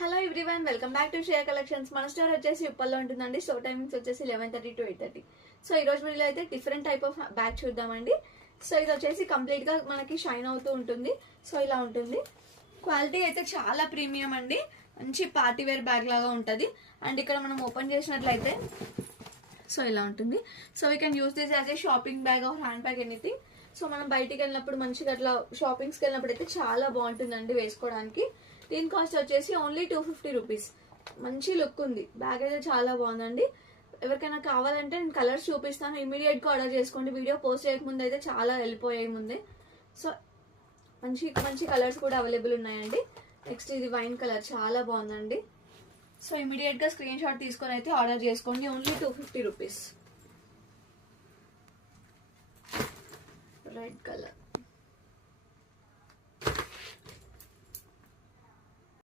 Hello everyone, welcome back to share collections. మన store వచ్చేసి ఉప్పల్లో ఉంటుందండి. స్టోర్ టైమింగ్స్ వచ్చేసి 11:30 to 8:30. సో ఈ రోజు వీడియోలో అయితే డిఫరెంట్ టైప్ ఆఫ్ బ్యాగ్ చూద్దామండి. సో ఇది వచ్చేసి కంప్లీట్ గా మనకి షైన్ అవుతూ ఉంటుంది. సో ఇలా ఉంటుంది. క్వాలిటీ అయితే చాలా ప్రీమియం అండి. మంచి పార్టీ వేర్ బ్యాగ్ లాగా ఉంటుంది. అండ్ ఇక్కడ మనం ఓపెన్ చేసినట్లయితే సో ఇలా ఉంటుంది. So we can use this as a shopping bag are hand bag anything. So మనం బయటికి వెళ్ళినప్పుడు మంచిగా అట్లా షాపింగ్స్కి వెళ్ళినప్పుడు అయితే చాలా బాగుంటుందండి వేసుకోవడానికి. దీని కాస్ట్ వచ్చేసి ఓన్లీ 250 రూపీస్. మంచి లుక్ ఉంది. బ్యాగ్ అయితే చాలా బాగుందండి. ఎవరికైనా కావాలంటే నేను కలర్స్ చూపిస్తాను. ఇమీడియట్గా ఆర్డర్ చేసుకోండి. వీడియో పోస్ట్ చేయకముందు అయితే చాలా వెళ్ళిపోయాయి ముందే. సో మంచి మంచి కలర్స్ కూడా అవైలబుల్ ఉన్నాయండి. నెక్స్ట్ ఇది వైన్ కలర్ చాలా బాగుందండి. సో ఇమీడియట్గా స్క్రీన్ షాట్ తీసుకొని అయితే ఆర్డర్ చేసుకోండి. Only 250 rupees. Red colour